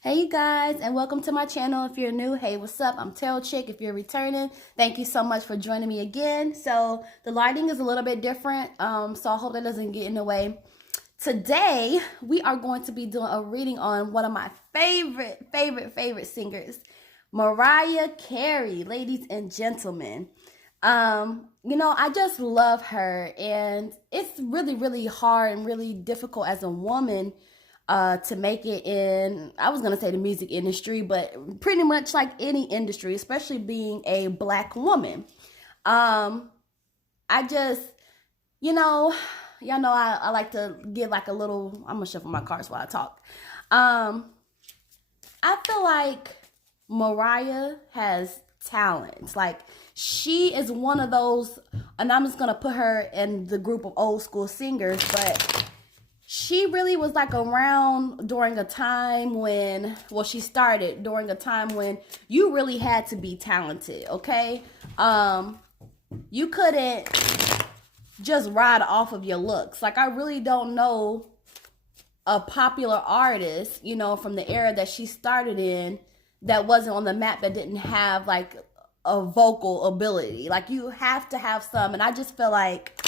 Hey you guys, and welcome to my channel. If you're new, hey, what's up? I'm Territorial. If you're returning, thank you so much for joining me again. So the lighting is a little bit different, so I hope that doesn't get in the way. Today, we are going to be doing a reading on one of my favorite singers, Mariah Carey, ladies and gentlemen. I just love her, and it's really hard and really difficult as a woman to make it in, I was going to say the music industry, but pretty much like any industry, especially being a Black woman. I just, y'all know I like to give like a little, I'm going to shuffle my cards while I talk. I feel like Mariah has talent. Like, she is one of those, and I'm just going to put her in the group of old school singers, but she really was like around during a time when, well, she started during a time when you really had to be talented, okay? You couldn't just ride off of your looks. Like, I really don't know a popular artist, from the era that she started in that wasn't on the map, that didn't have like a vocal ability. Like, you have to have some, and I just feel like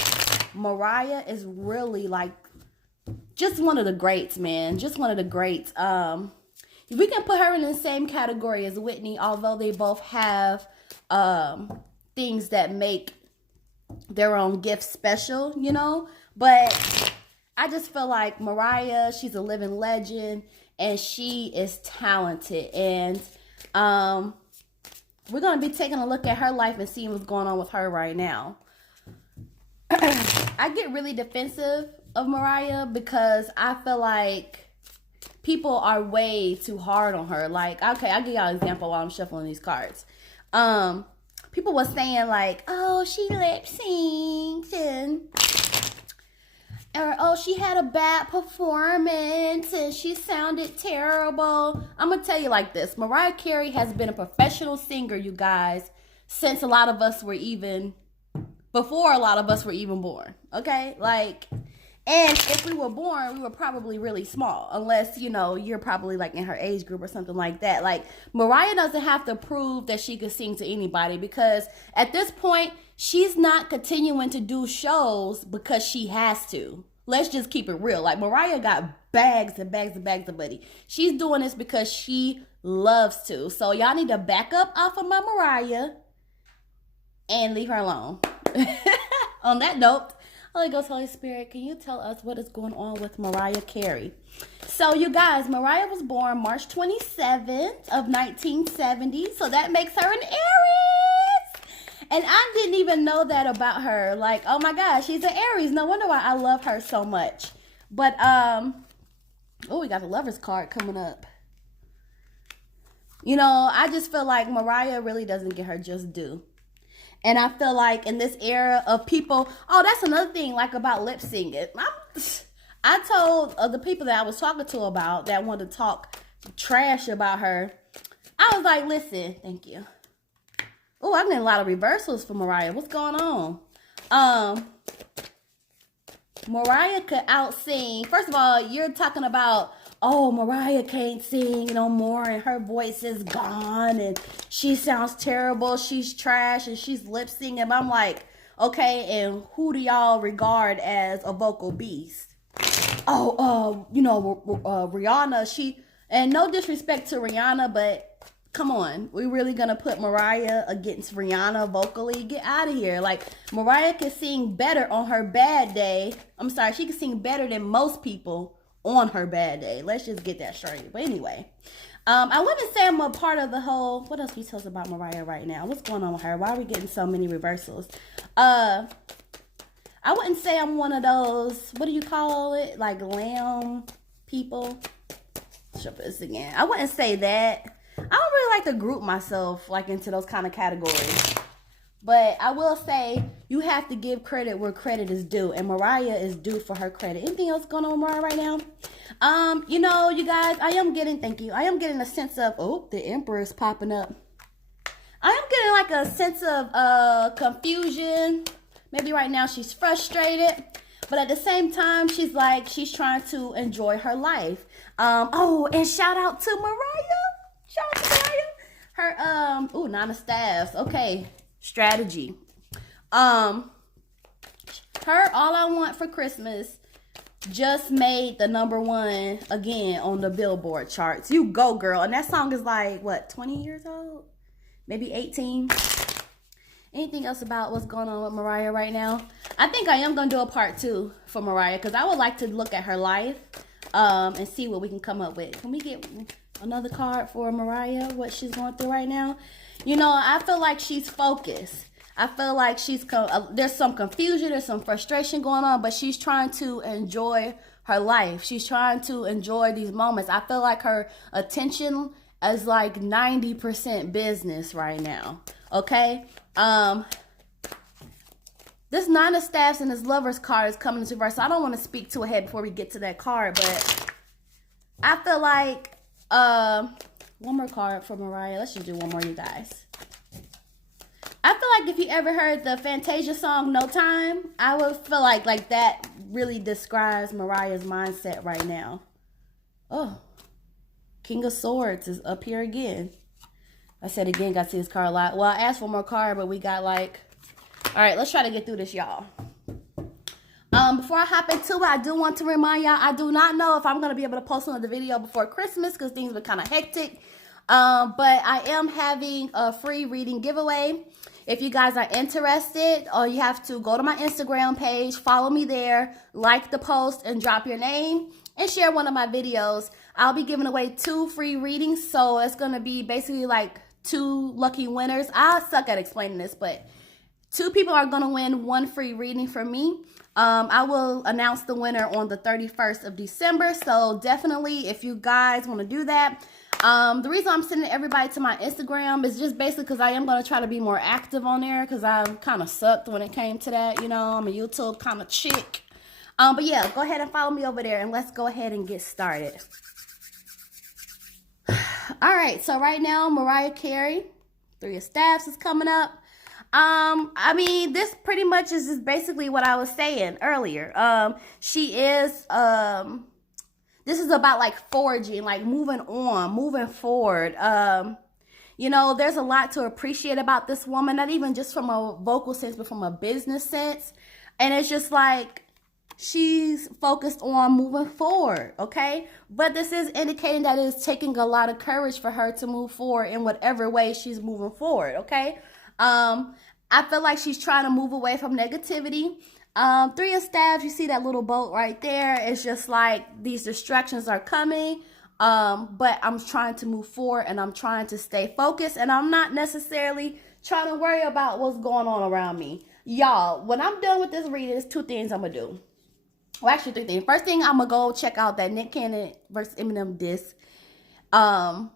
Mariah is really like just one of the greats, man. Just one of the greats. We can put her in the same category as Whitney, although they both have things that make their own gifts special, But I just feel like Mariah, she's a living legend, and she is talented. And we're going to be taking a look at her life and seeing what's going on with her right now. I get really defensive of Mariah because I feel like people are way too hard on her. Like, okay, I'll give y'all an example while I'm shuffling these cards. People were saying like, oh, she lip synced, or oh, she had a bad performance and she sounded terrible. I'm gonna tell you like this: Mariah Carey has been a professional singer, you guys, since before a lot of us were even born. Okay, like. And if we were born, we were probably really small, unless, you're probably like in her age group or something like that. Like, Mariah doesn't have to prove that she could sing to anybody, because at this point, she's not continuing to do shows because she has to. Let's just keep it real. Like, Mariah got bags and bags and bags of money. She's doing this because she loves to. So y'all need to back up off of my Mariah and leave her alone. On that note, Holy Ghost, Holy Spirit, can you tell us what is going on with Mariah Carey? So, you guys, Mariah was born March 27th of 1970. So that makes her an Aries. And I didn't even know that about her. Like, oh my gosh, she's an Aries. No wonder why I love her so much. But, we got the Lover's card coming up. I just feel like Mariah really doesn't get her just due. And I feel like in this era of people, oh, that's another thing, like about lip syncing. I told the people that I was talking to about that wanted to talk trash about her, I was like, listen, thank you. Oh, I'm getting a lot of reversals for Mariah. What's going on? Mariah could out-sing. First of all, you're talking about, oh, Mariah can't sing no more and her voice is gone and she sounds terrible, she's trash, and she's lip singing. I'm like, okay, and who do y'all regard as a vocal beast? Oh, Rihanna, and no disrespect to Rihanna, but come on, we really gonna put Mariah against Rihanna vocally? Get out of here. Like, Mariah can sing better on her bad day. I'm sorry, she can sing better than most people on her bad day. Let's just get that straight. But anyway, I wouldn't say I'm a part of the whole, what else we tell us about Mariah right now? What's going on with her? Why are we getting so many reversals? I wouldn't say I'm one of those, what do you call it? Like lamb people? Show this again. I wouldn't say that. I don't really like to group myself like into those kind of categories. But I will say, you have to give credit where credit is due. And Mariah is due for her credit. Anything else going on with Mariah right now? You guys, I am getting a sense of, oh, the Emperor is popping up. I am getting like a sense of confusion. Maybe right now she's frustrated. But at the same time, she's trying to enjoy her life. Oh, and shout out to Mariah. Shout out to Mariah. Her Nine of Staffs. Okay. Strategy. Her All I Want for Christmas just made the #1 again on the Billboard charts. You go, girl. And that song is like, what, 20 years old? Maybe 18. Anything else about what's going on with Mariah right now? I think I am going to do a part 2 for Mariah because I would like to look at her life and see what we can come up with. Can we get another card for Mariah, what she's going through right now? You know, I feel like she's focused. I feel like there's some confusion, there's some frustration going on, but she's trying to enjoy her life. She's trying to enjoy these moments. I feel like her attention is like 90% business right now. Okay? This Nine of Staffs and this Lover's card is coming into reverse. So I don't want to speak too ahead before we get to that card, but I feel like one more card for Mariah. Let's just do one more, you guys. I feel like if you ever heard the Fantasia song No Time, I would feel like that really describes Mariah's mindset right now. Oh, King of Swords is up here again. I said again, got to see this card a lot. Well, I asked for more card, but we got like... All right, let's try to get through this, y'all. Before I hop into it, I do want to remind y'all, I do not know if I'm going to be able to post another video before Christmas because things were kind of hectic. But I am having a free reading giveaway. If you guys are interested, all you have to go to my Instagram page, follow me there, like the post, and drop your name, and share one of my videos. I'll be giving away 2 free readings, so it's going to be basically like 2 lucky winners. I suck at explaining this, but 2 people are going to win 1 free reading from me. I will announce the winner on the 31st of December, so definitely if you guys want to do that. The reason I'm sending everybody to my Instagram is just basically because I am going to try to be more active on there because I kind of sucked when it came to that. You know, I'm a YouTube kind of chick. But yeah, go ahead and follow me over there and let's go ahead and get started. All right, so right now, Mariah Carey, 3 of Staffs is coming up. I mean, this pretty much is just basically what I was saying earlier. She is, this is about like forging, like moving on, moving forward. You know, there's a lot to appreciate about this woman, not even just from a vocal sense, but from a business sense. And it's just like, she's focused on moving forward, okay? But this is indicating that it's taking a lot of courage for her to move forward in whatever way she's moving forward, okay? I feel like she's trying to move away from negativity. 3 of Staffs, you see that little boat right there. It's just like these distractions are coming. But I'm trying to move forward and I'm trying to stay focused. And I'm not necessarily trying to worry about what's going on around me. Y'all, when I'm done with this reading, there's 2 things I'm going to do. Well, actually 3 things. First thing, I'm going to go check out that Nick Cannon versus Eminem disc. And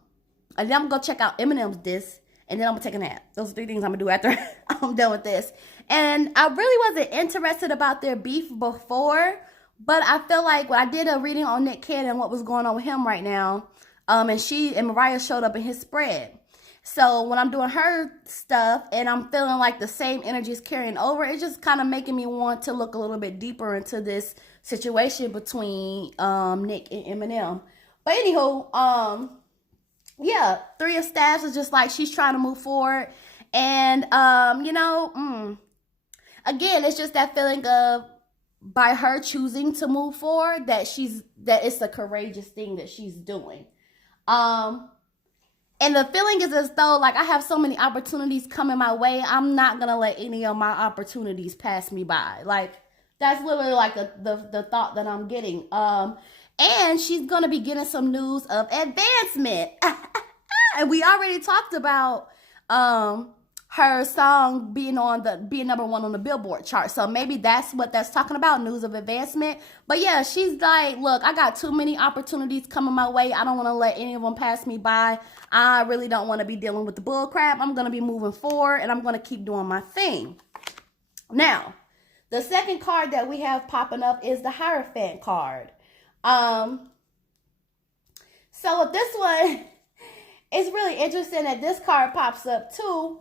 then I'm going to go check out Eminem's disc. And then I'm going to take a nap. Those are 3 things I'm going to do after I'm done with this. And I really wasn't interested about their beef before. But I feel like when I did a reading on Nick Cannon, what was going on with him right now. And Mariah showed up in his spread. So when I'm doing her stuff and I'm feeling like the same energy is carrying over, it's just kind of making me want to look a little bit deeper into this situation between Nick and Eminem. But anywho, yeah, 3 of Staffs is just like she's trying to move forward. And, you know, again, it's just that feeling of by her choosing to move forward that it's a courageous thing that she's doing. And the feeling is as though like I have so many opportunities coming my way. I'm not going to let any of my opportunities pass me by. Like that's literally like the thought that I'm getting. And she's going to be getting some news of advancement. And we already talked about her song being #1 on the Billboard chart. So maybe that's what that's talking about, news of advancement. But yeah, she's like, look, I got too many opportunities coming my way. I don't want to let any of them pass me by. I really don't want to be dealing with the bull crap. I'm going to be moving forward and I'm going to keep doing my thing. Now, the second card that we have popping up is the Hierophant card. So with this one, it's really interesting that this card pops up too,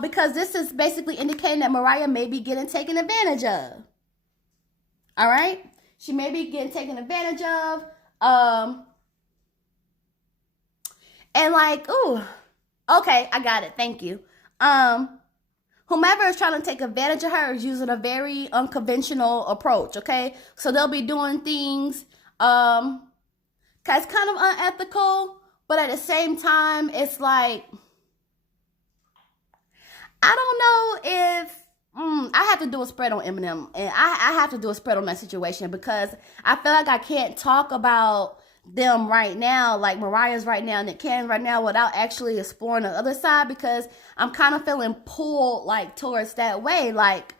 because this is basically indicating that Mariah may be getting taken advantage of. All right? She may be getting taken advantage of. And like, ooh, okay, I got it. Thank you. Whomever is trying to take advantage of her is using a very unconventional approach, okay? So they'll be doing things, it's kind of unethical, but at the same time, it's like, I don't know if, I have to do a spread on Eminem, and I have to do a spread on that situation because I feel like I can't talk about them right now, like Mariah's right now, Nick Cannon's right now, without actually exploring the other side, because I'm kind of feeling pulled like towards that way. Like,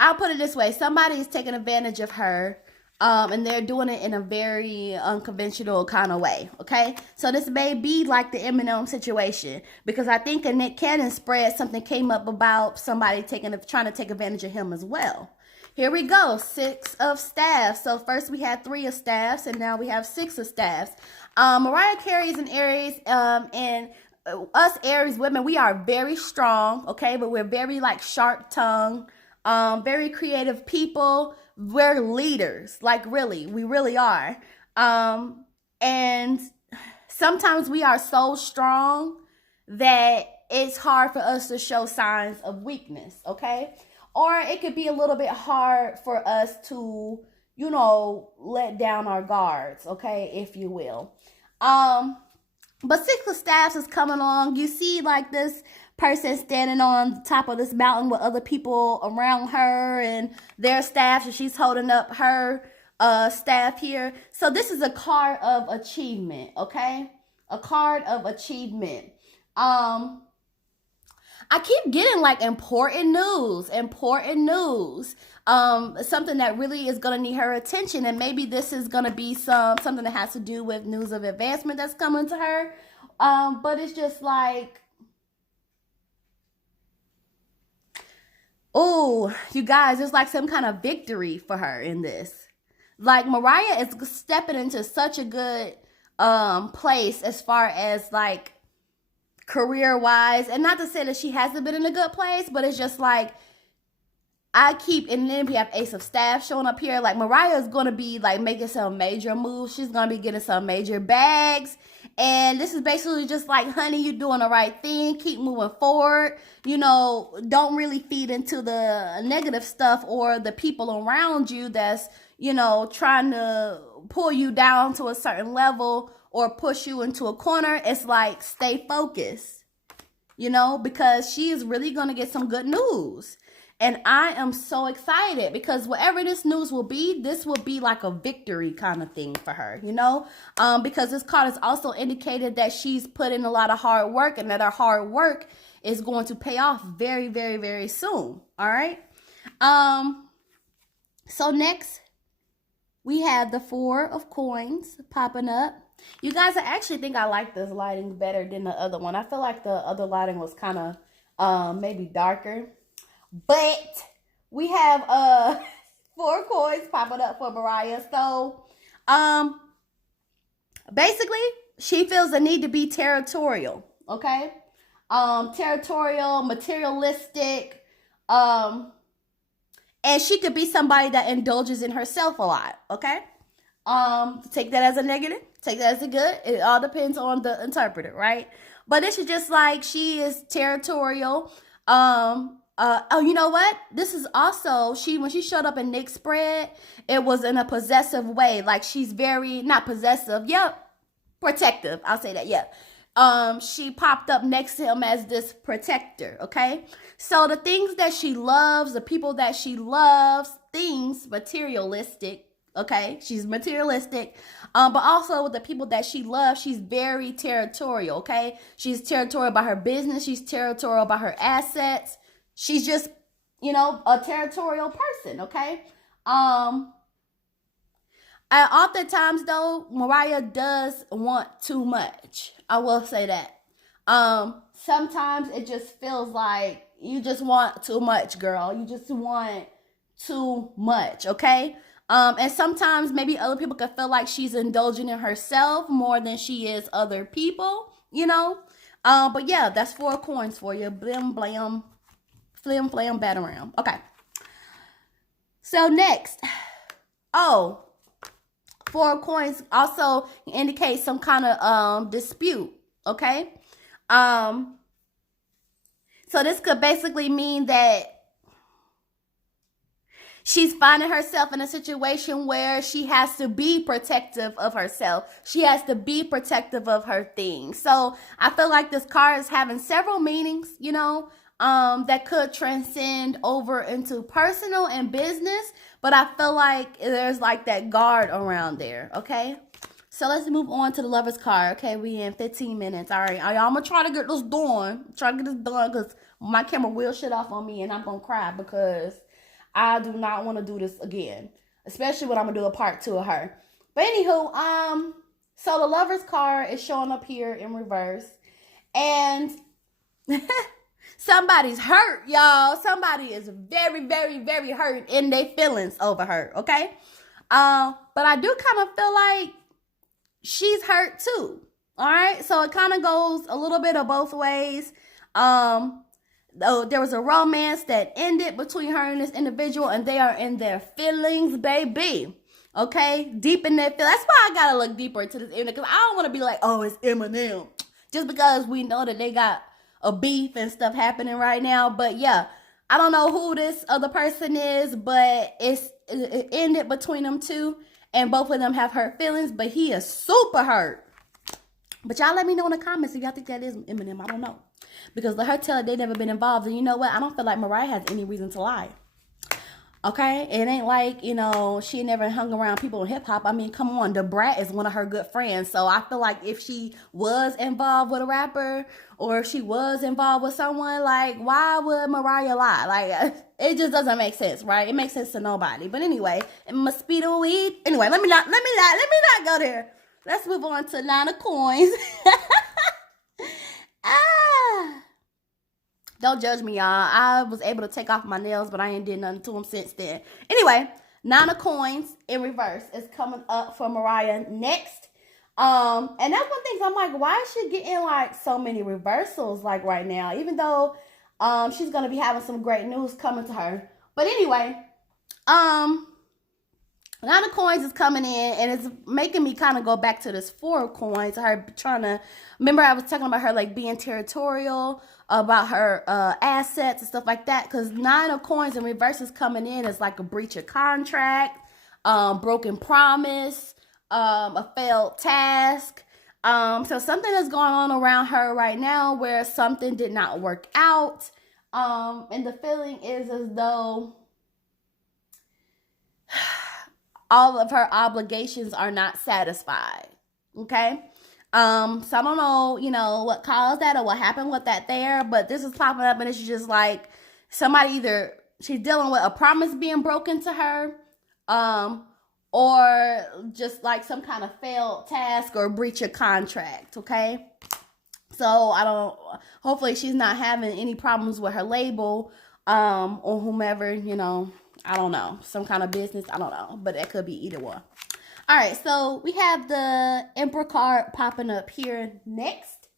I'll put it this way, somebody is taking advantage of her, and they're doing it in a very unconventional kind of way, okay? So this may be like the Eminem situation, because I think a Nick Cannon spread, something came up about somebody trying to take advantage of him as well. Here we go, 6 of staffs. So first we had 3 of staffs, and now we have 6 of staffs. Mariah Carey is an Aries, and us Aries women, we are very strong, okay? But we're very like sharp-tongued, very creative people. We're leaders, like really, we really are. And sometimes we are so strong that it's hard for us to show signs of weakness, okay? Or it could be a little bit hard for us to, you know, let down our guards, okay, if you will. But 6 of staffs is coming along. You see like this person standing on the top of this mountain with other people around her and their staffs, and she's holding up her staff here. So this is a card of achievement, okay? A card of achievement. I keep getting like important news, something that really is going to need her attention. And maybe this is going to be something that has to do with news of advancement that's coming to her. But it's just like, oh, you guys, it's like some kind of victory for her in this. Like Mariah is stepping into such a good place as far as like career-wise, and not to say that she hasn't been in a good place, but it's just like, and then we have Ace of Staff showing up here. Like Mariah is going to be like making some major moves. She's going to be getting some major bags. And this is basically just like, honey, you're doing the right thing. Keep moving forward. You know, don't really feed into the negative stuff or the people around you that's, you know, trying to pull you down to a certain level or push you into a corner. It's like, stay focused, you know, because she is really going to get some good news. And I am so excited because whatever this news will be, this will be like a victory kind of thing for her, you know, because this card has also indicated that she's put in a lot of hard work and that her hard work is going to pay off very, very, very soon. All right. So next we have the 4 of coins popping up. You guys, I actually think I like this lighting better than the other one. I feel like the other lighting was kind of maybe darker. But we have 4 coins popping up for Mariah. So basically, she feels the need to be territorial, okay? Territorial, materialistic, and she could be somebody that indulges in herself a lot, okay? Take that as a negative, take that as a good. It all depends on the interpreter, right? But this is just like, she is territorial. Oh, you know what? This is also, when she showed up in Nick's spread, it was in a possessive way. Like, she's very, not possessive, yep, protective. I'll say that, yeah. She popped up next to him as this protector, okay? So the things that she loves, the people that she loves, things, materialistic, okay? She's materialistic. But also with the people that she loves, she's very territorial, okay? She's territorial about her business. She's territorial about her assets. She's just, you know, a territorial person, okay? And oftentimes, though, Mariah does want too much. I will say that. Sometimes it just feels like you just want too much, girl. You just want too much, okay? And sometimes maybe other people could feel like she's indulging in herself more than she is other people, you know? But yeah, that's 4 coins for you. Blim, blam. Flim, flam, bat around. Okay. So next. 4 coins also indicate some kind of dispute. Okay. So this could basically mean that she's finding herself in a situation where she has to be protective of herself. She has to be protective of her things. So I feel like this card is having several meanings, that could transcend over into personal and business. But I feel like there's like that guard around there, okay? So let's move on to the Lover's card. Okay, we in 15 minutes. All right, I'm going to try to get this done. Because my camera will shut off on me and I'm going to cry because I do not want to do this again, especially when I'm gonna do a part 2 of her. But anywho, so the Lover's card is showing up here in reverse, and somebody's hurt, y'all. Somebody is very, very, very hurt in their feelings over her. Okay, but I do kind of feel like she's hurt too. All right, so it kind of goes a little bit of both ways. There was a romance that ended between her and this individual, and they are in their feelings, baby. Okay? Deep in their feelings. That's why I gotta look deeper into this, because I don't want to be like, oh, it's Eminem. Just because we know that they got a beef and stuff happening right now. But yeah, I don't know who this other person is, but it ended between them two, and both of them have hurt feelings, but he is super hurt. But y'all let me know in the comments if y'all think that is Eminem. I don't know. Because let her tell they never been involved. And you know what? I don't feel like Mariah has any reason to lie. Okay? It ain't like, she never hung around people in hip-hop. I mean, come on. Da Brat is one of her good friends. So I feel like if she was involved with a rapper, or if she was involved with someone, like, why would Mariah lie? Like, it just doesn't make sense, right? It makes sense to nobody. But anyway, it must be the weed. Anyway, let me not go there. Let's move on to 9 of coins. Don't judge me, y'all. I was able to take off my nails, but I ain't did nothing to them since then. Anyway, 9 of coins in reverse is coming up for Mariah next. And that's one thing. So I'm like, why is she getting like so many reversals like right now? Even though she's gonna be having some great news coming to her. But anyway, 9 of coins is coming in, and it's making me kind of go back to this 4 of coins. Her trying to, remember I was talking about her like being territorial, about her assets and stuff like that. Because 9 of coins in reverse is coming in as like a breach of contract, broken promise, a failed task. So something is going on around her right now where something did not work out. And the feeling is as though all of her obligations are not satisfied. Okay? So I don't know, what caused that or what happened with that there, but this is popping up, and it's just like somebody, either she's dealing with a promise being broken to her, or just like some kind of failed task or breach of contract. Okay? So hopefully she's not having any problems with her label, or whomever, I don't know, some kind of business, I don't know, but it could be either one. All right, so we have the Emperor card popping up here next.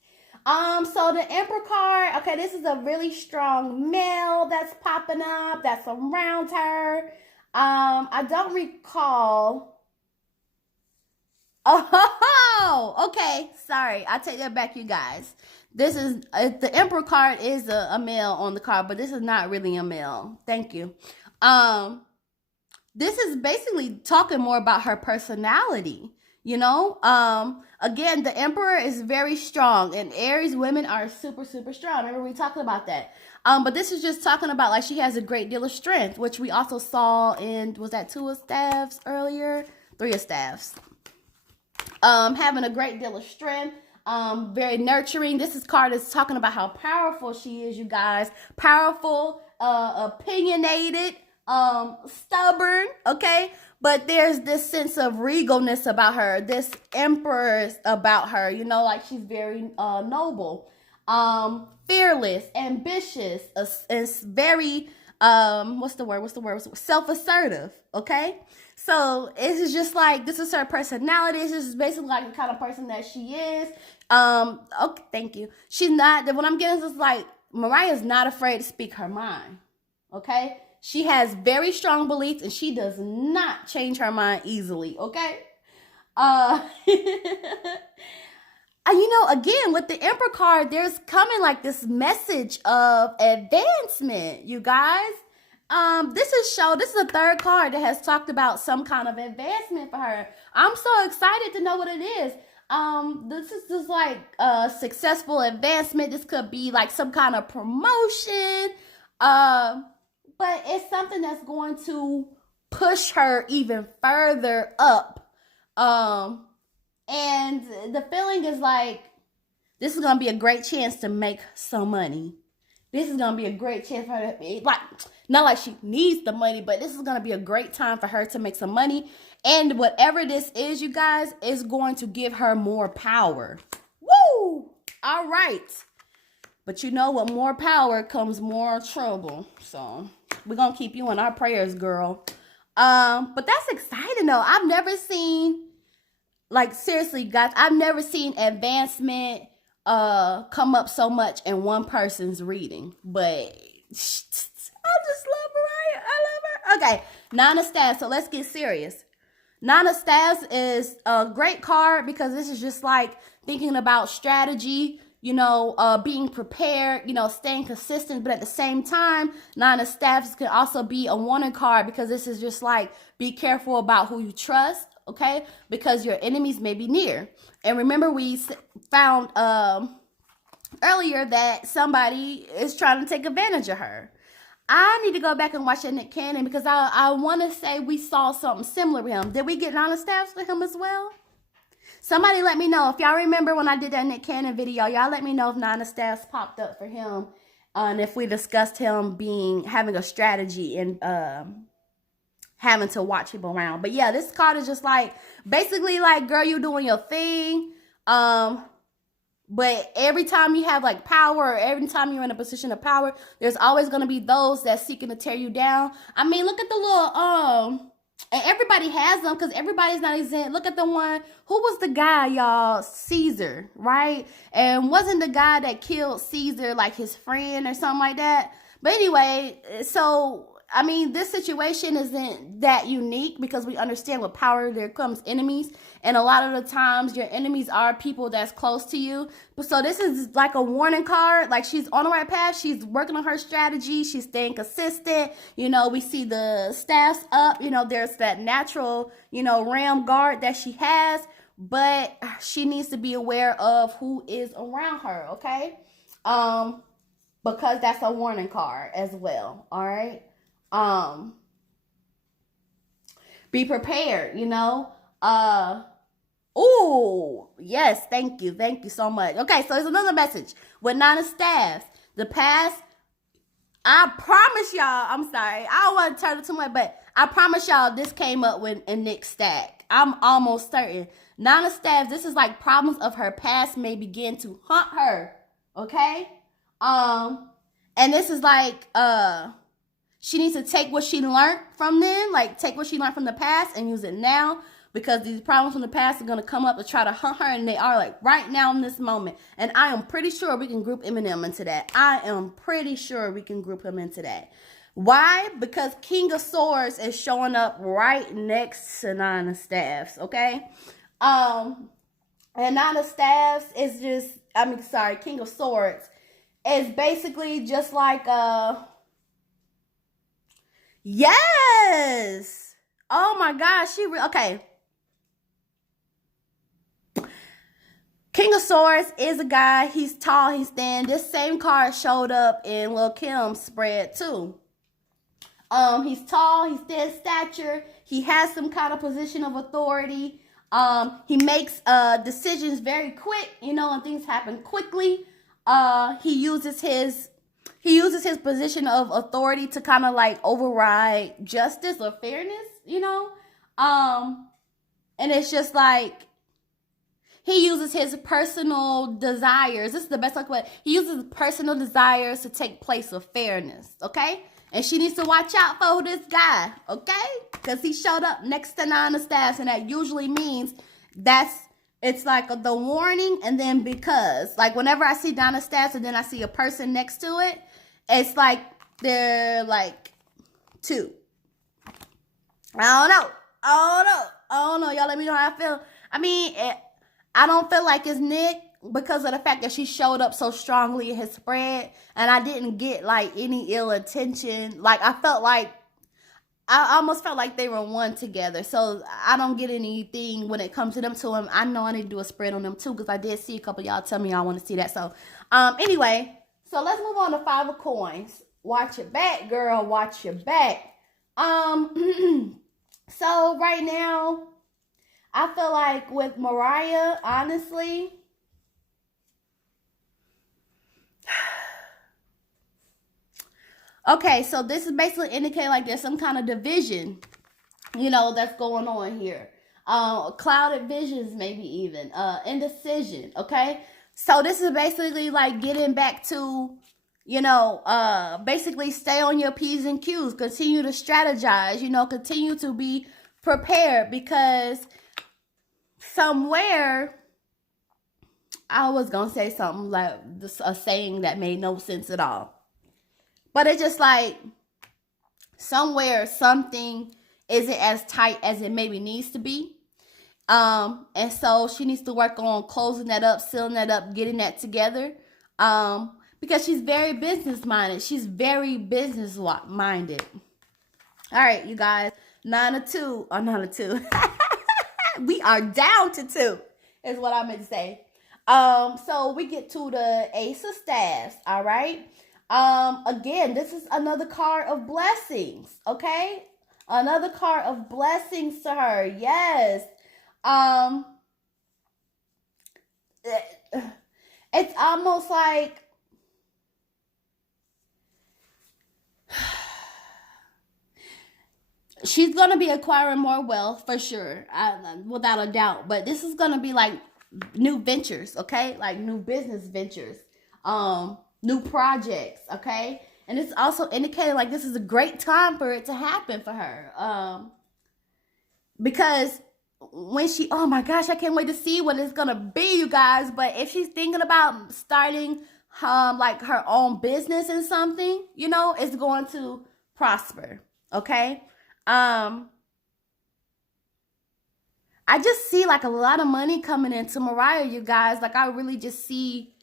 So the Emperor card, okay, this is a really strong male that's popping up, that's around her. I don't recall. Oh, okay, sorry, I take that back, you guys. This is, the Emperor card is a male on the card, but this is not really a male. Thank you. This is basically talking more about her personality, Again, the Emperor is very strong, and Aries women are super, super strong. Remember we talking about that. But this is just talking about like she has a great deal of strength, which we also saw in, was that 2 of staffs earlier? 3 of staffs. Having a great deal of strength. Very nurturing. This card is talking about how powerful she is, you guys. Powerful, opinionated, stubborn, okay? But there's this sense of regalness about her, this emperor about her, like she's very noble, fearless, ambitious, is very, self-assertive, okay? So it's just like, this is her personality. This is basically like the kind of person that she is. Okay, thank you. She's not, what I'm getting is like, Mariah's not afraid to speak her mind, okay? She has very strong beliefs, and she does not change her mind easily, okay? Again, with the Emperor card, there's coming like this message of advancement, you guys. This is the third card that has talked about some kind of advancement for her. I'm so excited to know what it is. This is just like a successful advancement. This could be like some kind of promotion. But it's something that's going to push her even further up. And the feeling is like, this is going to be a great chance to make some money. This is going to be a great chance for her to, like, not like she needs the money, but this is going to be a great time for her to make some money. And whatever this is, you guys, is going to give her more power. Woo! All right. But you know, with more power comes more trouble. So we're going to keep you in our prayers, girl. But that's exciting, though. I've never seen, like, seriously, guys, I've never seen advancement come up so much in one person's reading. But I just love Mariah. I love her. Okay, Nine of Staffs. So let's get serious. Nine of Staffs is a great card because this is just like thinking about strategy, being prepared, staying consistent. But at the same time, Nine of Staffs can also be a warning card because this is just like, be careful about who you trust, okay? Because your enemies may be near. And remember, we found earlier that somebody is trying to take advantage of her. I need to go back and watch that Nick Cannon because I want to say we saw something similar with him. Did we get Nine of Staffs with him as well? Somebody let me know. If y'all remember when I did that Nick Cannon video, y'all let me know if Nine of Staffs popped up for him. And if we discussed him having a strategy and having to watch people around. But yeah, this card is just like, basically like, girl, you doing your thing. But every time you have like power, or every time you're in a position of power, there's always going to be those that's seeking to tear you down. I mean, look at the little, and everybody has them because everybody's not exempt. Look at the one, who was the guy, y'all? Caesar, right? And wasn't the guy that killed Caesar like his friend or something like that? But anyway, so, I mean, this situation isn't that unique because we understand with power there comes enemies. And a lot of the times your enemies are people that's close to you. So this is like a warning card. Like, she's on the right path. She's working on her strategy. She's staying consistent. We see the staffs up. There's that natural, ram guard that she has. But she needs to be aware of who is around her, okay? Because that's a warning card as well, all right? Be prepared, oh, yes, thank you so much. Okay, so there's another message with Nine of Staffs. The past, I promise y'all, I'm sorry, I don't want to turn it too much, but I promise y'all this came up in Nick's stack. I'm almost certain. Nine of Staffs, this is like problems of her past may begin to haunt her, okay? And this is like, she needs to take what she learned from then, like take what she learned from the past and use it now, because these problems from the past are going to come up to try to hunt her, and they are like right now in this moment. And I am pretty sure we can group Eminem into that. I am pretty sure we can group him into that. Why? Because King of Swords is showing up right next to Nine of Staffs, okay? And Nine of Staffs is just, King of Swords is basically just like, yes! Oh my gosh, okay. King of Swords is a guy. He's tall, he's thin. This same card showed up in Lil' Kim's spread too. He's tall, he's thin stature. He has some kind of position of authority. He makes decisions very quick, and things happen quickly. He uses his position of authority to kind of like override justice or fairness, and it's just like, he uses his personal desires. This is the best I could. He uses personal desires to take place of fairness, okay? And she needs to watch out for this guy, okay? Because he showed up next to Nine of Staffs, and that usually means it's like the warning, and then because. Like, whenever I see Nine of Staffs and then I see a person next to it, it's like they're like two. I don't know. Y'all let me know how I feel. I mean, I don't feel like it's Nick. because of the fact that she showed up so strongly in his spread, and I didn't get like any ill attention. Like I almost felt like they were one together. So I don't get anything when it comes to them two. I know I need to do a spread on them too, because I did see a couple of y'all tell me y'all want to see that. So anyway, so let's move on to 5 of coins. Watch your back, girl. Watch your back. So right now, I feel like with Mariah, honestly, okay, so this is basically indicating like there's some kind of division, you know, that's going on here. Clouded visions, maybe even indecision. Okay, so this is basically like getting back to, you know, basically stay on your P's and Q's, continue to strategize, you know, continue to be prepared, because somewhere, I was gonna say something like a saying that made no sense at all, but it's just like somewhere something isn't as tight as it maybe needs to be. And so she needs to work on closing that up, sealing that up, getting that together. Because she's very business minded. She's very business minded. All right, you guys. 9 of 2. Or 9 of 2. We are down to 2. Is what I meant to say. So we get to the Ace of Staffs. All right. Again, this is another card of blessings. Okay. Another card of blessings to her. Yes. It's almost like she's going to be acquiring more wealth for sure, without a doubt. But this is going to be like new ventures, okay? Like new business ventures, new projects, okay? And it's also indicating like this is a great time for it to happen for her. Because when she, oh my gosh, I can't wait to see what it's going to be, you guys. But if she's thinking about starting like her own business and something, you know, it's going to prosper, okay? I just see like a lot of money coming into Mariah, you guys. Like I really just see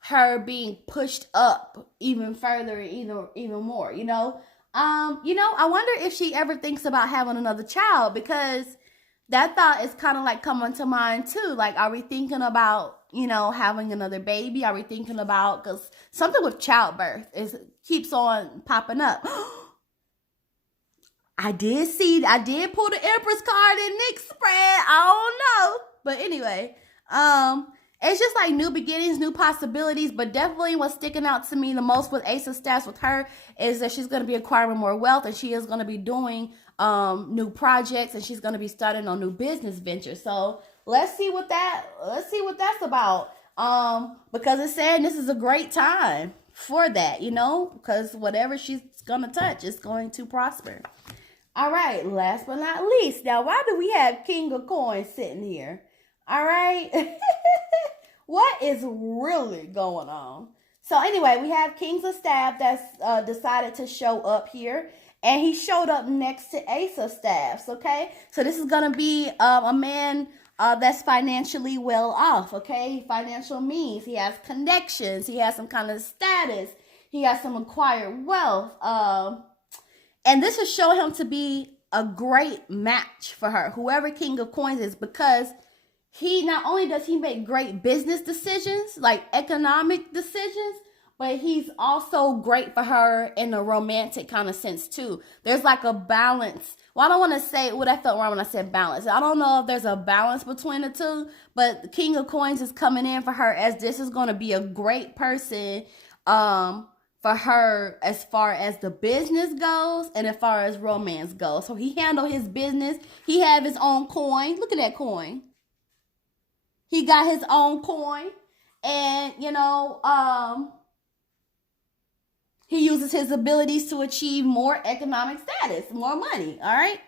her being pushed up even further, even more, you know. I wonder if she ever thinks about having another child, because that thought is kind of like coming to mind too. Like, are we thinking about, you know, having another baby? Are we thinking about, because something with childbirth keeps on popping up. I did pull the Empress card in Nick's spread. I don't know. But anyway, it's just like new beginnings, new possibilities. But definitely what's sticking out to me the most with Ace of Staffs with her is that she's going to be acquiring more wealth, and she is going to be doing new projects, and she's going to be starting on new business ventures. So let's see what that's about. Because it's saying this is a great time for that, you know, because whatever she's going to touch is going to prosper. All right, last but not least. Now, why do we have King of Coins sitting here? All right. What is really going on? So anyway, we have Kings of Staff that's decided to show up here. And he showed up next to Ace of Staffs, okay? So this is going to be a man that's financially well off, okay? Financial means. He has connections. He has some kind of status. He has some acquired wealth. And this will show him to be a great match for her, whoever King of Coins is, because he not only does he make great business decisions, like economic decisions, but he's also great for her in a romantic kind of sense too. There's like a balance. Well, I don't want to say what I felt wrong when I said balance. I don't know if there's a balance between the two, but the King of Coins is coming in for her as this is going to be a great person for her as far as the business goes and as far as romance goes. So he handled his business. He have his own coin. Look at that coin. He got his own coin. And, you know, he uses his abilities to achieve more economic status, more money, all right?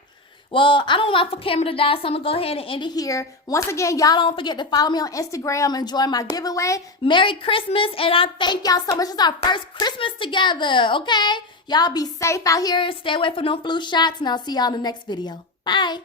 Well, I don't want my camera to die, so I'm going to go ahead and end it here. Once again, y'all don't forget to follow me on Instagram and join my giveaway. Merry Christmas, and I thank y'all so much. It's our first Christmas together, okay? Y'all be safe out here. Stay away from no flu shots, and I'll see y'all in the next video. Bye.